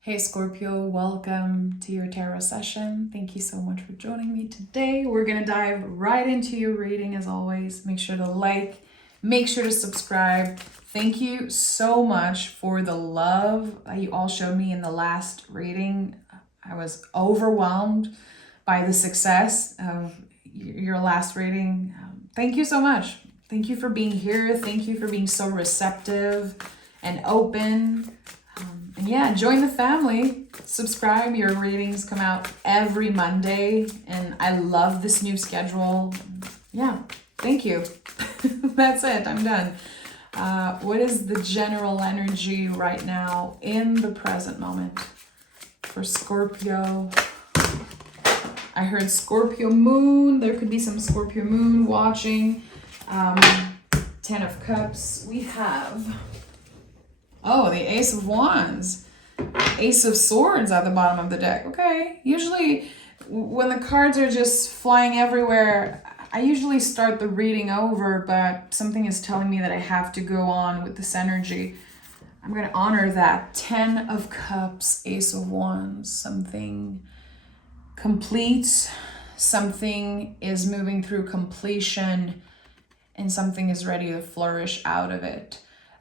Hey Scorpio, welcome to your tarot session. Thank you so much for joining me today. We're going to dive right into your reading as always. Make sure to like, make sure to subscribe. Thank you so much for the love that you all showed me in the last reading. I was overwhelmed by the success of your last reading. Thank you so much. Thank you for being here. Thank you for being so receptive and open. And yeah, join the family. Subscribe. Your readings come out every Monday. And I love this new schedule. Yeah, thank you. That's it. I'm done. What is the general energy right now in the present moment for Scorpio? I heard Scorpio moon. There could be some Scorpio moon watching. 10 of Cups. We have... Oh, the Ace of Wands. Ace of Swords at the bottom of the deck. Okay. Usually when the cards are just flying everywhere, I usually start the reading over, but something is telling me that I have to go on with this energy. I'm going to honor that. 10 of Cups, Ace of Wands. Something completes. Something is moving through completion, and something is ready to flourish out of it.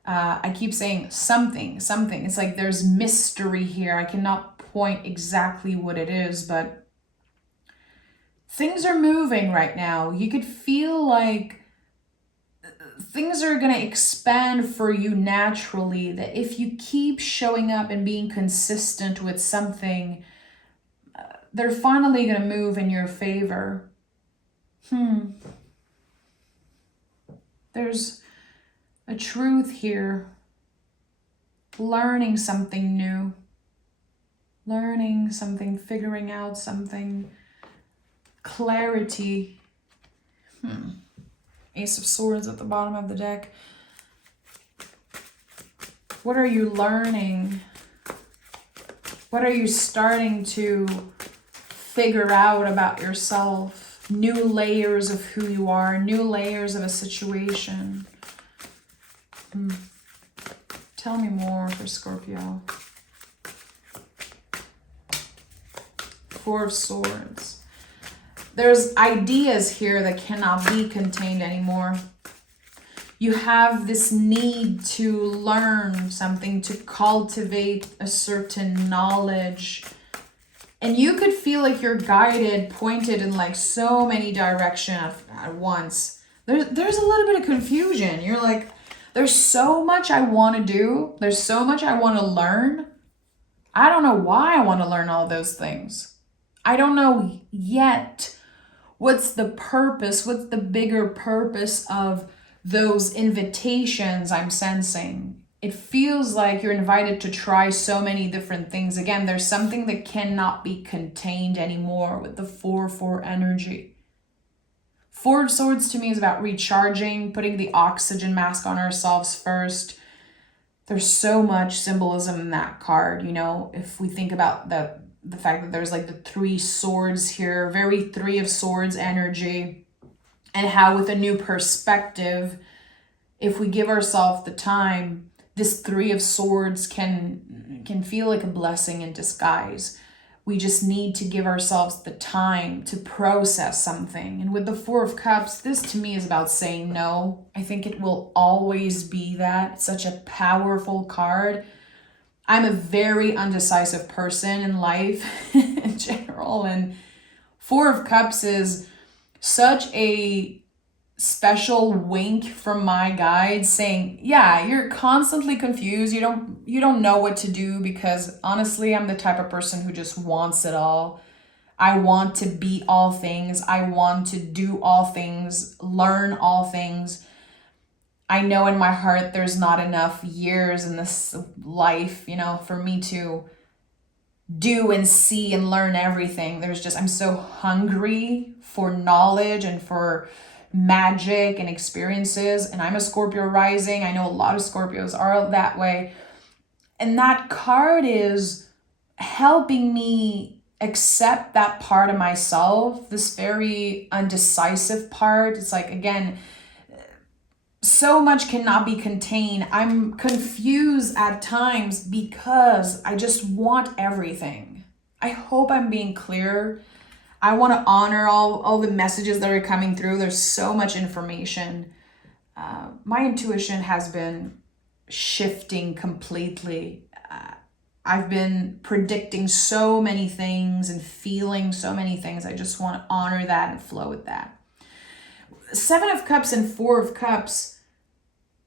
I keep saying something. It's like there's mystery here. I cannot point exactly what it is, but things are moving right now. You could feel like things are going to expand for you naturally, that if you keep showing up and being consistent with something, they're finally going to move in your favor. There's a truth here. Learning something new. Learning something, figuring out something. Clarity. Ace of Swords at the bottom of the deck. What are you learning? What are you starting to figure out about yourself? New layers of who you are, new layers of a situation. Tell me more for Scorpio. Four of Swords. There's ideas here that cannot be contained anymore. You have this need to learn something, to cultivate a certain knowledge. And you could feel like you're guided, pointed in like so many directions at once. There's a little bit of confusion. You're like, there's so much I want to do. There's so much I want to learn. I don't know why I want to learn all those things. I don't know yet what's the purpose, what's the bigger purpose of those invitations I'm sensing. It feels like you're invited to try so many different things. Again, there's something that cannot be contained anymore with the 4-4 energy. Four of Swords to me is about recharging, putting the oxygen mask on ourselves first. There's so much symbolism in that card, you know, if we think about the fact that there's like the 3 swords here, very 3 of Swords energy, and how with a new perspective, if we give ourselves the time, this 3 of Swords can feel like a blessing in disguise. We just need to give ourselves the time to process something. And with the 4 of Cups, this to me is about saying no. I think it will always be that. It's such a powerful card. I'm a very undecisive person in life in general. And 4 of Cups is such a special wink from my guides saying, yeah, you're constantly confused. You don't know what to do, because honestly, I'm the type of person who just wants it all. I want to be all things. I want to do all things, learn all things. I know in my heart there's not enough years in this life, you know, for me to do and see and learn everything. I'm so hungry for knowledge and for magic and experiences, and I'm a Scorpio rising. I know a lot of Scorpios are that way, and that card is helping me accept that part of myself, this very undecisive part. It's like, again, so much cannot be contained. I'm confused at times because I just want everything. I hope I'm being clear. I want to honor all the messages that are coming through. There's so much information. My intuition has been shifting completely. I've been predicting so many things and feeling so many things. I just want to honor that and flow with that. Seven of Cups and Four of Cups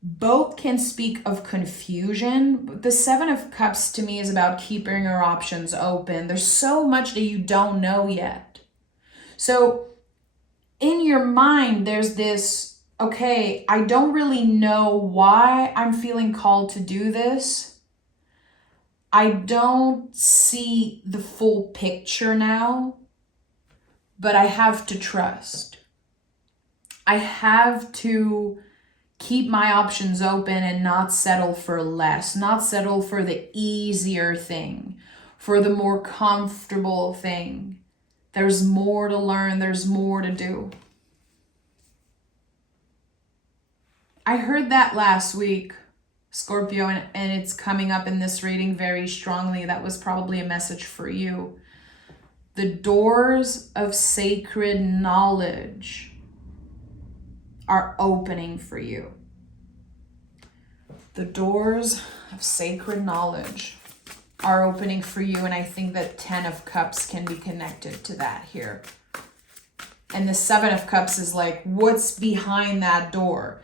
both can speak of confusion, but the Seven of Cups to me is about keeping your options open. There's so much that you don't know yet. So in your mind, there's this, okay, I don't really know why I'm feeling called to do this. I don't see the full picture now, but I have to trust. I have to keep my options open and not settle for less, not settle for the easier thing, for the more comfortable thing. There's more to learn, there's more to do. I heard that last week, Scorpio, and it's coming up in this reading very strongly. That was probably a message for you. The doors of sacred knowledge are opening for you. The doors of sacred knowledge are opening for you, and I think that 10 of Cups can be connected to that here. And the 7 of Cups is like, what's behind that door?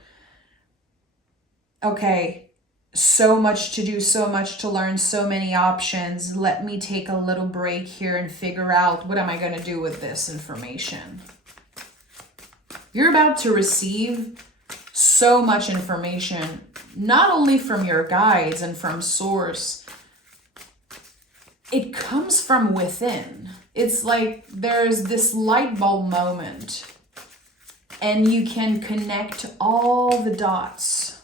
Okay, so much to do, so much to learn, so many options. Let me take a little break here and figure out, what am I going to do with this information? You're about to receive so much information, not only from your guides and from source. It comes from within. It's like there's this light bulb moment and you can connect all the dots.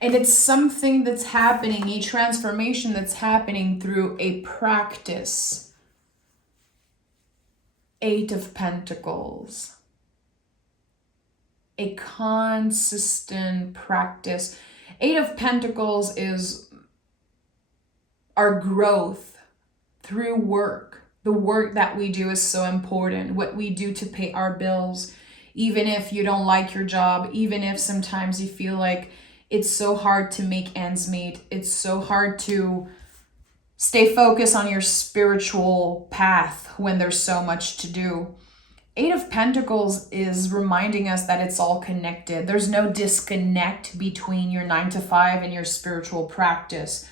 And it's something that's happening, a transformation that's happening through a practice. 8 of Pentacles. A consistent practice. 8 of Pentacles is our growth through work. The work that we do is so important. What we do to pay our bills, even if you don't like your job, even if sometimes you feel like it's so hard to make ends meet. It's so hard to stay focused on your spiritual path when there's so much to do. 8 of Pentacles is reminding us that it's all connected. There's no disconnect between your 9 to 5 and your spiritual practice.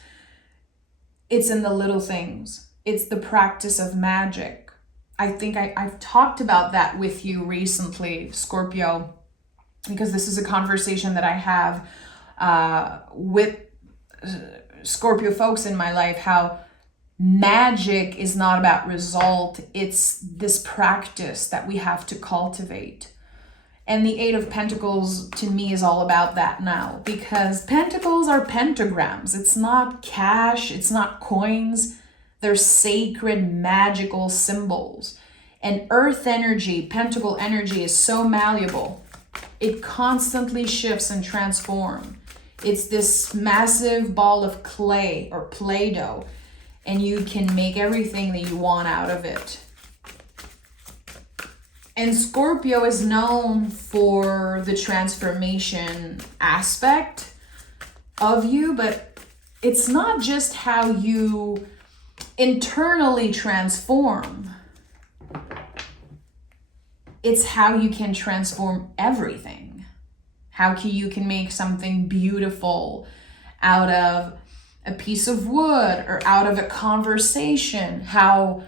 It's in the little things. It's the practice of magic. I think I've talked about that with you recently, Scorpio, because this is a conversation that I have with Scorpio folks in my life, how magic is not about result. It's this practice that we have to cultivate. And the 8 of Pentacles to me is all about that now, because pentacles are pentagrams. It's not cash. It's not coins. They're sacred, magical symbols. And earth energy, pentacle energy, is so malleable. It constantly shifts and transforms. It's this massive ball of clay or Play-Doh, and you can make everything that you want out of it. And Scorpio is known for the transformation aspect of you, but it's not just how you internally transform. It's how you can transform everything. How you can make something beautiful out of a piece of wood or out of a conversation. How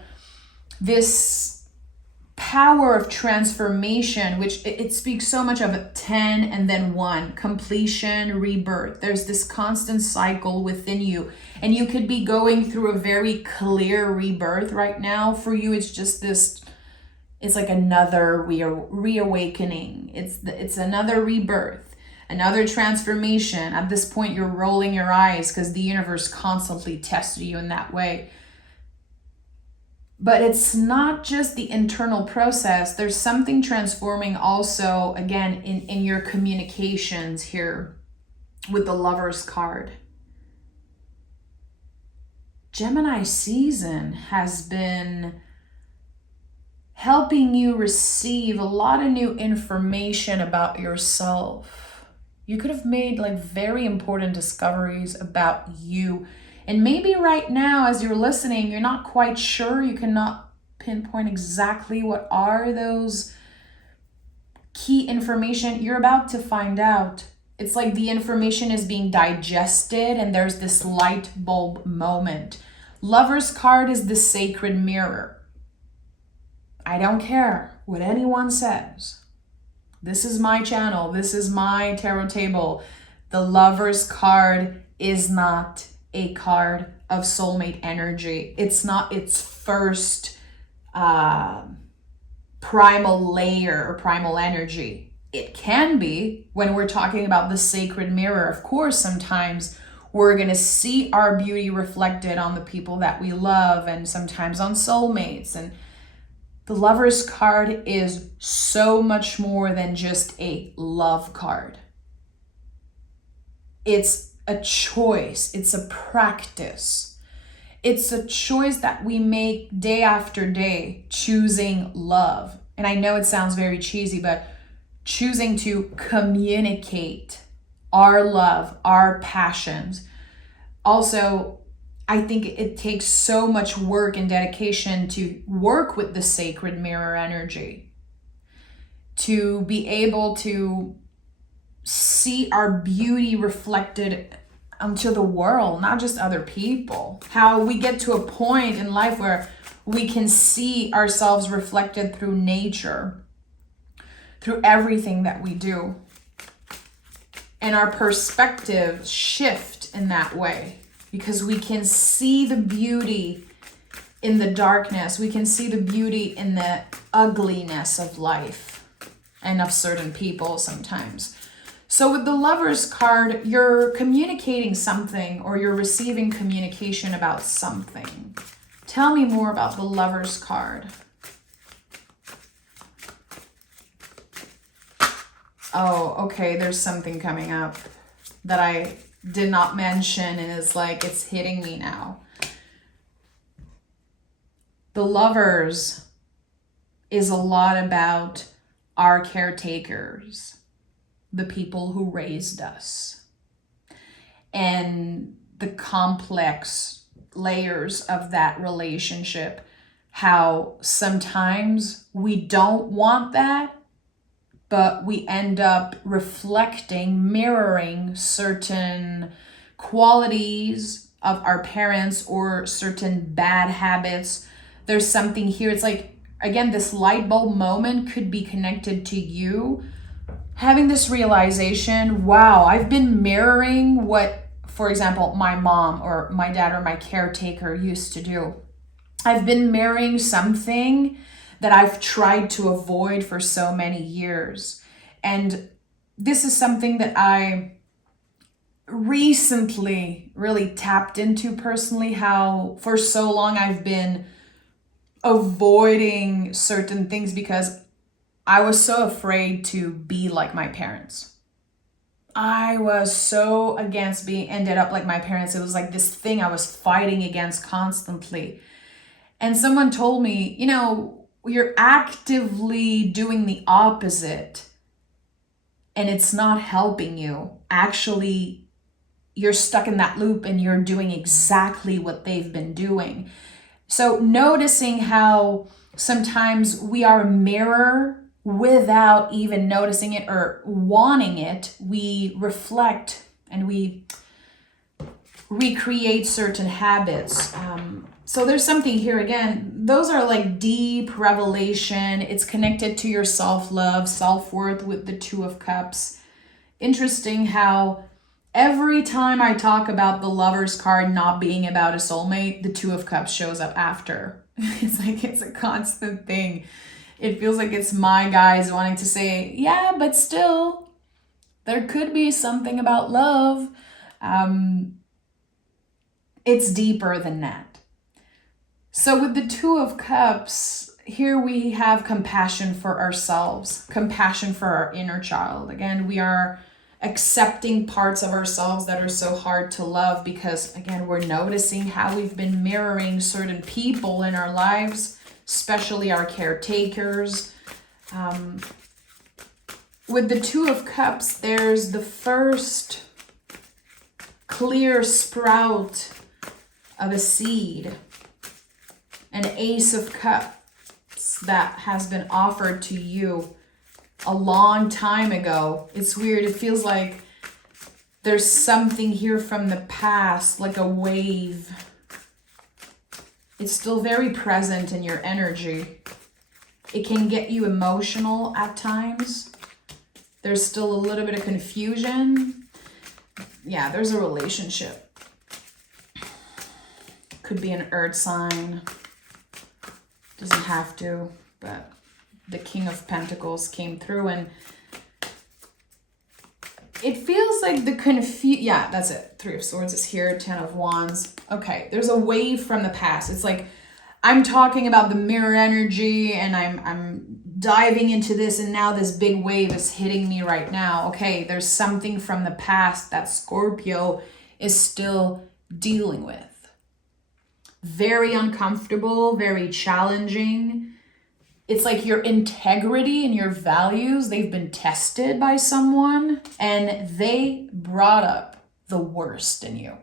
this power of transformation, which it speaks so much of 10 and then 1, completion, rebirth. There's this constant cycle within you. And you could be going through a very clear rebirth right now. For you, it's just this, it's like another reawakening. It's another rebirth, another transformation. At this point, you're rolling your eyes because the universe constantly tests you in that way. But it's not just the internal process. There's something transforming also, again, in your communications here with the Lover's card. Gemini season has been helping you receive a lot of new information about yourself. You could have made like very important discoveries about you. And maybe right now, as you're listening, you're not quite sure. You cannot pinpoint exactly what are those key information. You're about to find out. It's like the information is being digested and there's this light bulb moment. Lover's card is the sacred mirror. I don't care what anyone says. This is my channel. This is my tarot table. The Lover's card is not a card of soulmate energy. It's not its first primal layer or primal energy. It can be when we're talking about the sacred mirror. Of course, sometimes we're going to see our beauty reflected on the people that we love and sometimes on soulmates. And the Lover's card is so much more than just a love card. It's a choice. It's a practice. It's a choice that we make day after day, choosing love. And I know it sounds very cheesy, but choosing to communicate our love, our passions. Also, I think it takes so much work and dedication to work with the sacred mirror energy, to be able to see our beauty reflected onto the world, not just other people. How we get to a point in life where we can see ourselves reflected through nature, through everything that we do. And our perspectives shift in that way because we can see the beauty in the darkness. We can see the beauty in the ugliness of life and of certain people sometimes. So with the Lover's card, you're communicating something or you're receiving communication about something. Tell me more about the Lover's card. Oh, okay, there's something coming up that I did not mention and it's like it's hitting me now. The Lovers is a lot about our caretakers, the people who raised us, and the complex layers of that relationship. How sometimes we don't want that, but we end up reflecting, mirroring certain qualities of our parents or certain bad habits. There's something here. It's like, again, this light bulb moment could be connected to you having this realization, wow, I've been mirroring what, for example, my mom or my dad or my caretaker used to do. I've been mirroring something that I've tried to avoid for so many years. And this is something that I recently really tapped into personally, how for so long I've been avoiding certain things because I was so afraid to be like my parents. I was so against being ended up like my parents. It was like this thing I was fighting against constantly. And someone told me, you know, you're actively doing the opposite and it's not helping you. Actually, you're stuck in that loop and you're doing exactly what they've been doing. So noticing how sometimes we are a mirror without even noticing it or wanting it, we reflect and we recreate certain habits. So there's something here again. Those are like deep revelation. It's connected to your self-love, self-worth with the Two of Cups. Interesting how every time I talk about the Lover's card not being about a soulmate, the Two of Cups shows up after. It's like it's a constant thing. It feels like it's my guys wanting to say, yeah, but still, there could be something about love. It's deeper than that. So So with the Two of Cups, here we have compassion for ourselves, compassion for our inner child. Again, we are accepting parts of ourselves that are so hard to love because, again, we're noticing how we've been mirroring certain people in our lives, especially our caretakers. With the Two of Cups, there's the first clear sprout of a seed, an Ace of Cups that has been offered to you a long time ago. It's weird. It feels like there's something here from the past, like a wave. It's still very present in your energy. It can get you emotional at times. There's still a little bit of confusion. Yeah, there's a relationship. Could be an earth sign. Doesn't have to, but the King of Pentacles came through and it feels like yeah, that's it. Three of Swords is here, Ten of Wands. Okay, there's a wave from the past. It's like I'm talking about the mirror energy and I'm diving into this and now this big wave is hitting me right now. Okay, there's something from the past that Scorpio is still dealing with. Very uncomfortable, very challenging. It's like your integrity and your values, they've been tested by someone and they brought up the worst in you.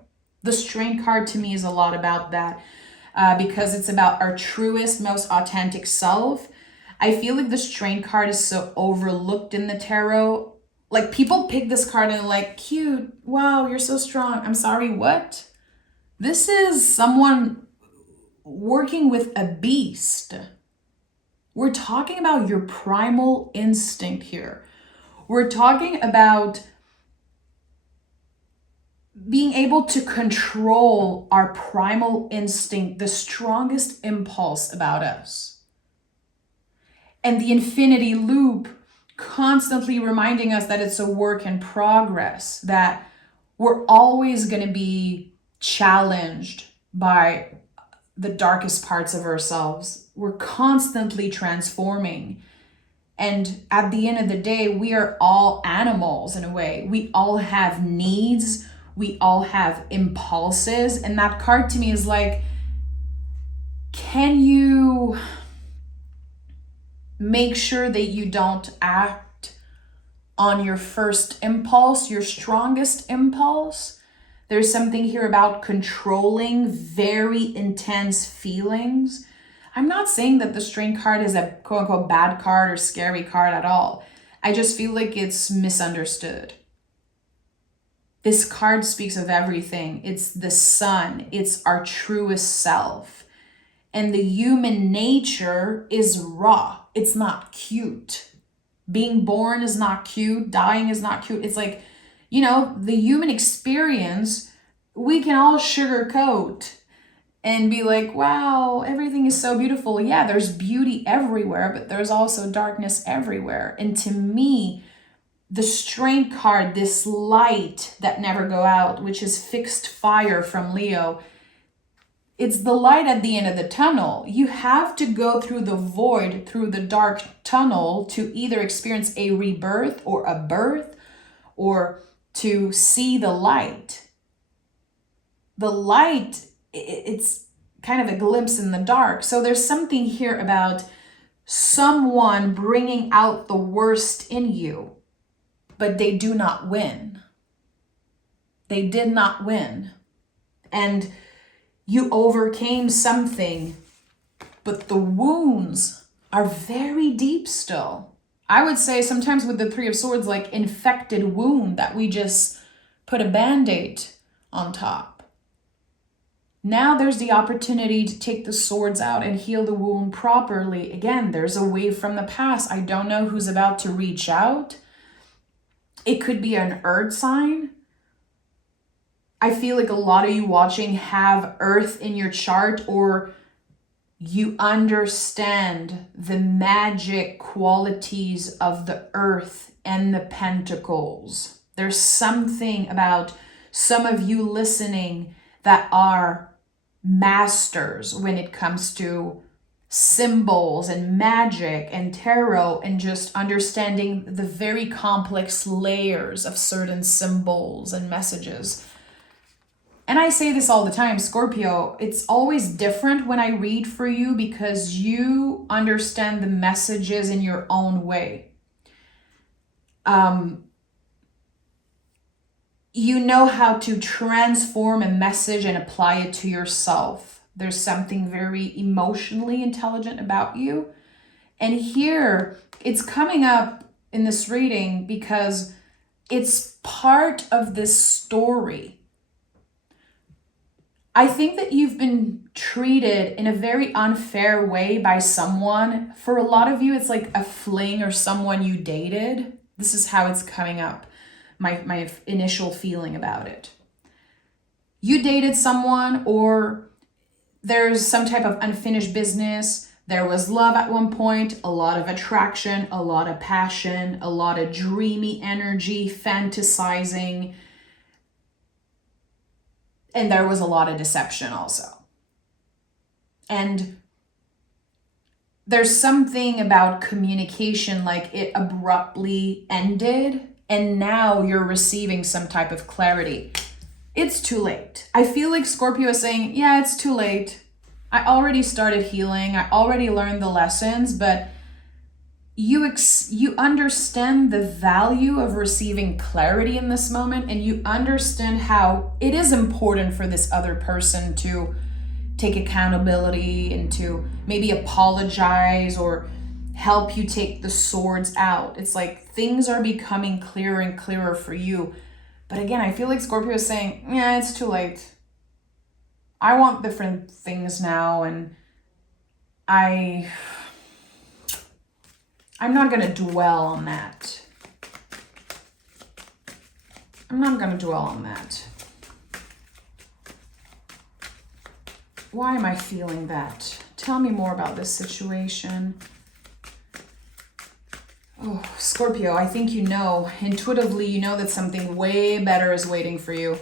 The Strength card to me is a lot about that because it's about our truest, most authentic self. I feel like the Strength card is so overlooked in the tarot. Like people pick this card and they're like, cute, wow, you're so strong. I'm sorry, what? This is someone working with a beast. We're talking about your primal instinct here. We're talking about being able to control our primal instinct, the strongest impulse about us. And the infinity loop constantly reminding us that it's a work in progress, that we're always going to be challenged by the darkest parts of ourselves. We're constantly transforming. And at the end of the day, we are all animals in a way. We all have needs. We all have impulses. And that card to me is like, can you make sure that you don't act on your first impulse, your strongest impulse? There's something here about controlling very intense feelings. I'm not saying that the Strength card is a quote unquote bad card or scary card at all. I just feel like it's misunderstood. This card speaks of everything. It's the sun. It's our truest self. And the human nature is raw. It's not cute. Being born is not cute. Dying is not cute. It's like, you know, the human experience, we can all sugarcoat and be like, wow, everything is so beautiful. Yeah, there's beauty everywhere, but there's also darkness everywhere. And to me, the Strength card, this light that never go out, which is fixed fire from Leo, it's the light at the end of the tunnel. You have to go through the void, through the dark tunnel to either experience a rebirth or a birth or to see the light. The light, it's kind of a glimpse in the dark. So there's something here about someone bringing out the worst in you, but they do not win. They did not win. And you overcame something, but the wounds are very deep still. I would say sometimes with the Three of Swords, like infected wound that we just put a Band-Aid on top. Now there's the opportunity to take the swords out and heal the wound properly. Again, there's a wave from the past. I don't know who's about to reach out. It could be an earth sign. I feel like a lot of you watching have earth in your chart, or you understand the magic qualities of the earth and the pentacles. There's something about some of you listening that are masters when it comes to symbols and magic and tarot, and just understanding the very complex layers of certain symbols and messages. And I say this all the time, Scorpio, it's always different when I read for you because you understand the messages in your own way. You know how to transform a message and apply it to yourself. There's something very emotionally intelligent about you. And here, it's coming up in this reading because it's part of this story. I think that you've been treated in a very unfair way by someone. For a lot of you, it's like a fling or someone you dated. This is how it's coming up, my initial feeling about it. You dated someone, or there's some type of unfinished business. There was love at one point, a lot of attraction, a lot of passion, a lot of dreamy energy, fantasizing. And there was a lot of deception also. And there's something about communication, like it abruptly ended, and now you're receiving some type of clarity. It's too late. I feel like Scorpio is saying, yeah, it's too late. I already started healing. I already learned the lessons, but you understand the value of receiving clarity in this moment, and you understand how it is important for this other person to take accountability and to maybe apologize or help you take the swords out. It's like things are becoming clearer and clearer for you. But again, I feel like Scorpio is saying, yeah, it's too late. I want different things now, and I'm not going to dwell on that. I'm not going to dwell on that. Why am I feeling that? Tell me more about this situation. Oh, Scorpio, I think you know, intuitively, you know that something way better is waiting for you.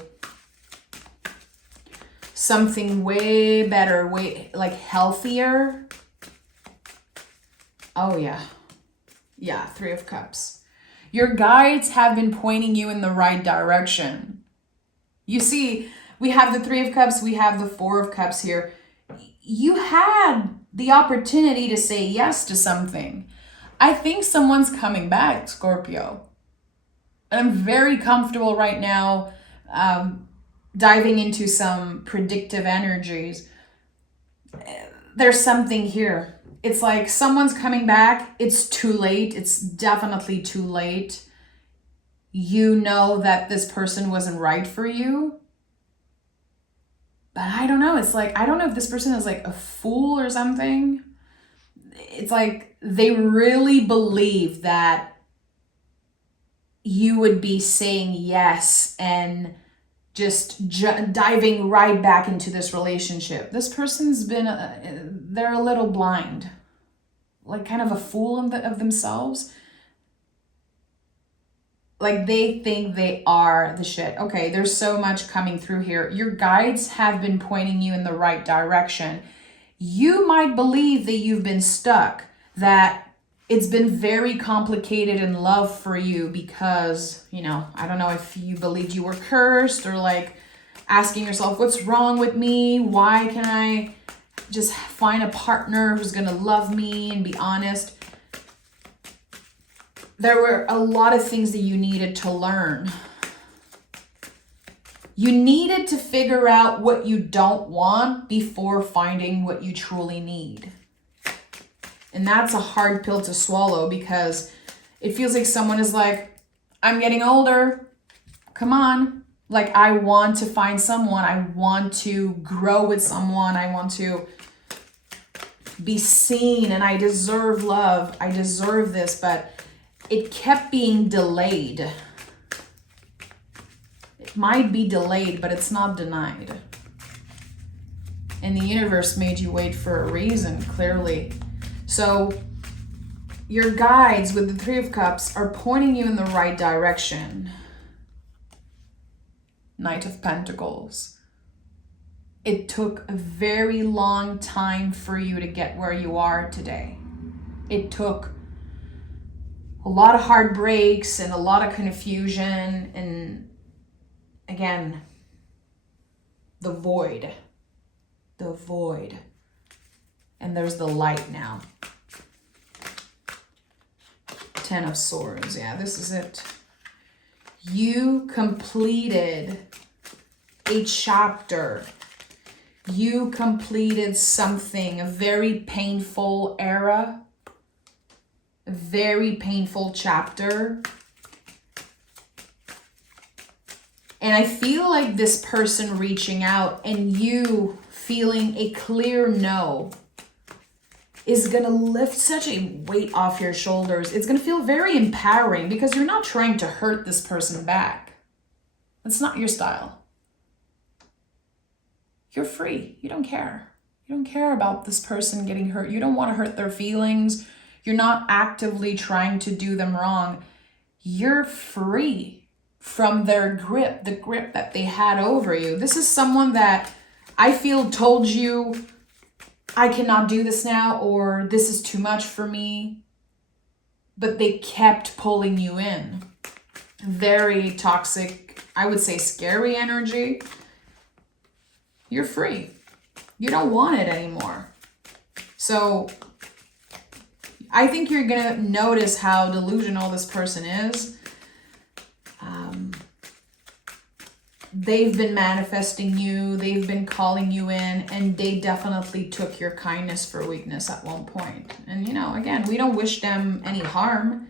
Something way better, way like healthier. Oh yeah. Yeah, 3 of Cups. Your guides have been pointing you in the right direction. You see, we have the 3 of Cups, we have the 4 of Cups here. You had the opportunity to say yes to something. I think someone's coming back, Scorpio. And I'm very comfortable right now diving into some predictive energies. There's something here. It's like someone's coming back. It's too late. It's definitely too late. You know that this person wasn't right for you. But I don't know. It's like, I don't know if this person is like a fool or something. It's like they really believe that you would be saying yes and just diving right back into this relationship. This person's been, they're a little blind, like kind of a fool of themselves. Like they think they are the shit. Okay, there's so much coming through here. Your guides have been pointing you in the right direction. You might believe that you've been stuck, that it's been very complicated in love for you because, you know, I don't know if you believed you were cursed, or like asking yourself, what's wrong with me? Why can't I just find a partner who's going to love me and be honest? There were a lot of things that you needed to learn. You needed to figure out what you don't want before finding what you truly need. And that's a hard pill to swallow because it feels like someone is like, I'm getting older. Come on. Like, I want to find someone. I want to grow with someone. I want to be seen, and I deserve love. I deserve this, but it kept being delayed. It might be delayed, but it's not denied. And the universe made you wait for a reason, clearly. So your guides with the 3 of Cups are pointing you in the right direction. Knight of Pentacles. It took a very long time for you to get where you are today. It took a lot of heartbreaks and a lot of confusion, and again, the void. And there's the light now. 10 of Swords. Yeah, this is it. You completed a chapter. You completed something, a very painful era, a very painful chapter. And I feel like this person reaching out and you feeling a clear no is going to lift such a weight off your shoulders. It's going to feel very empowering because you're not trying to hurt this person back. That's not your style. You're free. You don't care. You don't care about this person getting hurt. You don't want to hurt their feelings. You're not actively trying to do them wrong. You're free from their grip, the grip that they had over you. This is someone that I feel told you, I cannot do this now, or this is too much for me. But they kept pulling you in. Very toxic, I would say scary energy. You're free. You don't want it anymore. So I think you're going to notice how delusional this person is. They've been manifesting you. They've been calling you in, and they definitely took your kindness for weakness at one point. And, again, we don't wish them any harm.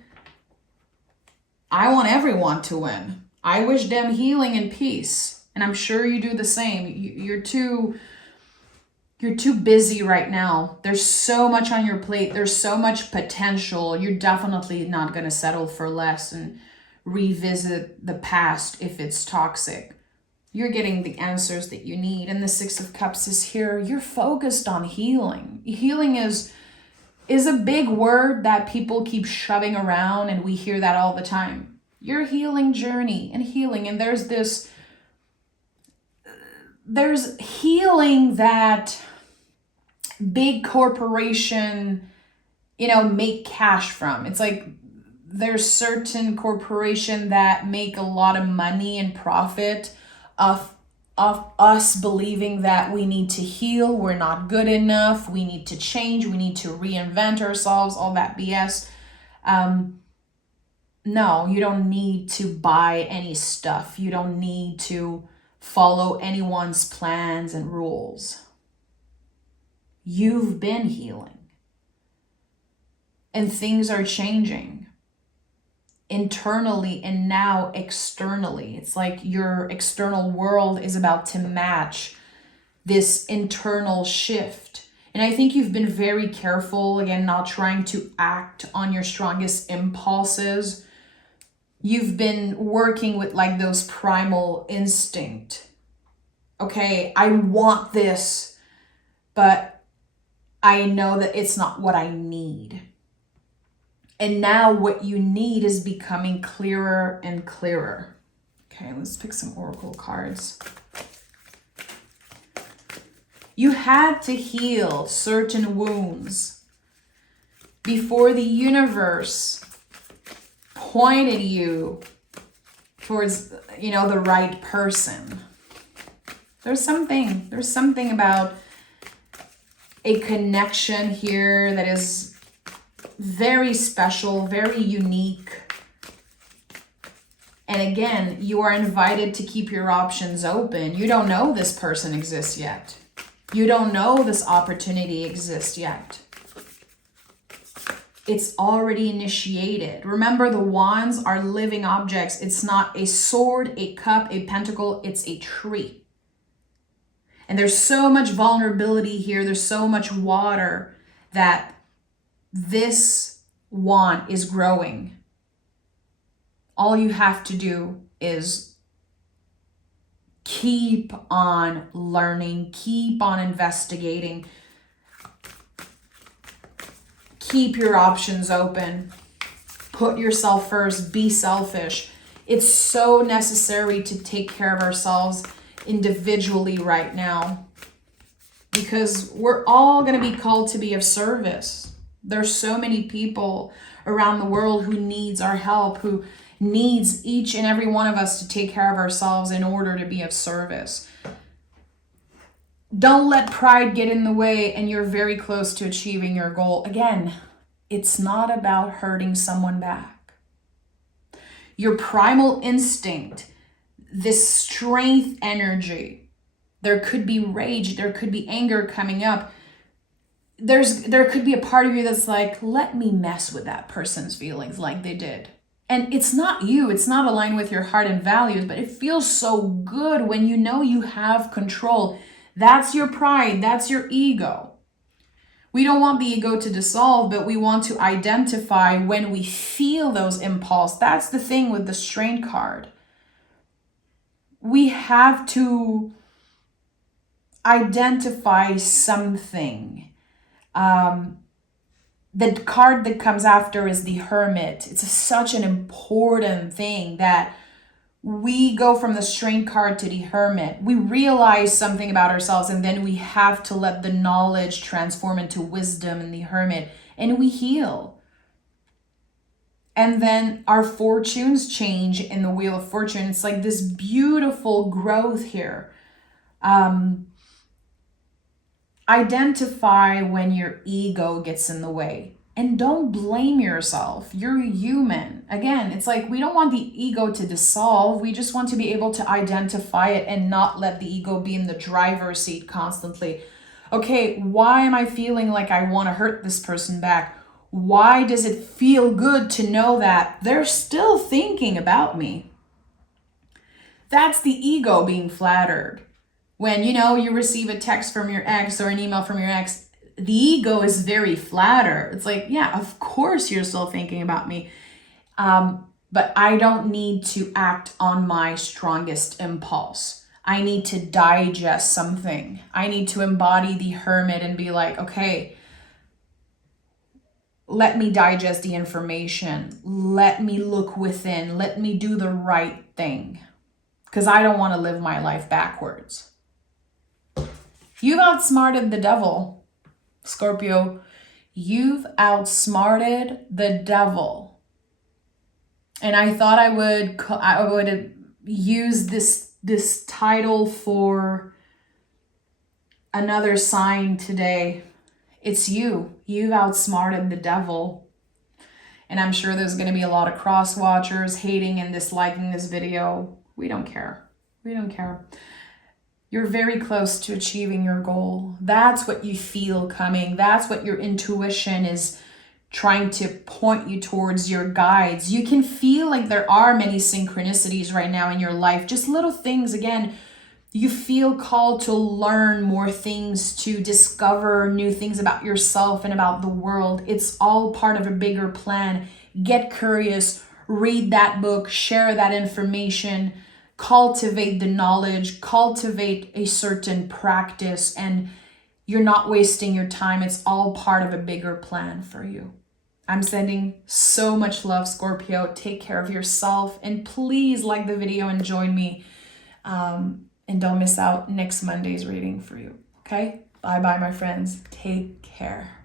I want everyone to win. I wish them healing and peace. And I'm sure you do the same. You're too busy right now. There's so much on your plate. There's so much potential. You're definitely not going to settle for less and revisit the past if it's toxic. You're getting the answers that you need. And the Six of Cups is here. You're focused on healing. Healing is a big word that people keep shoving around, and we hear that all the time. Your healing journey and healing. And there's healing that big corporation, make cash from. It's like there's certain corporation that make a lot of money and profit of us believing that we need to heal, we're not good enough, we need to change, we need to reinvent ourselves, all that BS. No, you don't need to buy any stuff. You don't need to follow anyone's plans and rules. You've been healing. And things are changing internally and now externally. It's like your external world is about to match this internal shift. And I think you've been very careful, again, not trying to act on your strongest impulses. You've been working with like those primal instinct. Okay, I want this, but I know that it's not what I need. And now what you need is becoming clearer and clearer. Okay, let's pick some oracle cards. You had to heal certain wounds before the universe pointed you towards, the right person. There's something about a connection here that is very special, very unique. And again, you are invited to keep your options open. You don't know this person exists yet. You don't know this opportunity exists yet. It's already initiated. Remember, the wands are living objects. It's not a sword, a cup, a pentacle. It's a tree. And there's so much vulnerability here. There's so much water that this wand is growing. All you have to do is keep on learning, keep on investigating, keep your options open, put yourself first, be selfish. It's so necessary to take care of ourselves individually right now. because we're all going to be called to be of service. There's so many people around the world who needs our help, who needs each and every one of us to take care of ourselves in order to be of service. Don't let pride get in the way, and you're very close to achieving your goal. Again, it's not about hurting someone back. Your primal instinct, this strength energy, there could be rage, there could be anger coming up. There could be a part of you that's like, let me mess with that person's feelings like they did. And it's not you, it's not aligned with your heart and values, but it feels so good when you know you have control. That's your pride, that's your ego. We don't want the ego to dissolve, but we want to identify when we feel those impulses. That's the thing with the Strength card. We have to identify something. The card that comes after is the Hermit. It's such an important thing that we go from the Strength card to the Hermit. We realize something about ourselves, and then we have to let the knowledge transform into wisdom in the Hermit, and we heal. And then our fortunes change in the Wheel of Fortune. It's like this beautiful growth here. Identify when your ego gets in the way, and don't blame yourself. You're human. Again, it's like we don't want the ego to dissolve. We just want to be able to identify it and not let the ego be in the driver's seat constantly. Okay, why am I feeling like I want to hurt this person back? Why does it feel good to know that they're still thinking about me? That's the ego being flattered. When, you receive a text from your ex or an email from your ex, the ego is very flattered. It's like, yeah, of course you're still thinking about me. But I don't need to act on my strongest impulse. I need to digest something. I need to embody the Hermit and be like, okay, let me digest the information. Let me look within. Let me do the right thing. Because I don't want to live my life backwards. You've outsmarted the devil, Scorpio. You've outsmarted the devil. And I thought I would use this title for another sign today. It's you. You've outsmarted the devil. And I'm sure there's going to be a lot of cross watchers hating and disliking this video. We don't care. We don't care. You're very close to achieving your goal. That's what you feel coming. That's what your intuition is trying to point you towards, your guides. You can feel like there are many synchronicities right now in your life. Just little things. Again, you feel called to learn more things, to discover new things about yourself and about the world. It's all part of a bigger plan. Get curious, read that book, share that information, cultivate the knowledge, cultivate a certain practice, and you're not wasting your time. It's all part of a bigger plan for you. I'm sending so much love, Scorpio. Take care of yourself, and please like the video and join me. And don't miss out next Monday's reading for you. Okay? Bye-bye, my friends. Take care.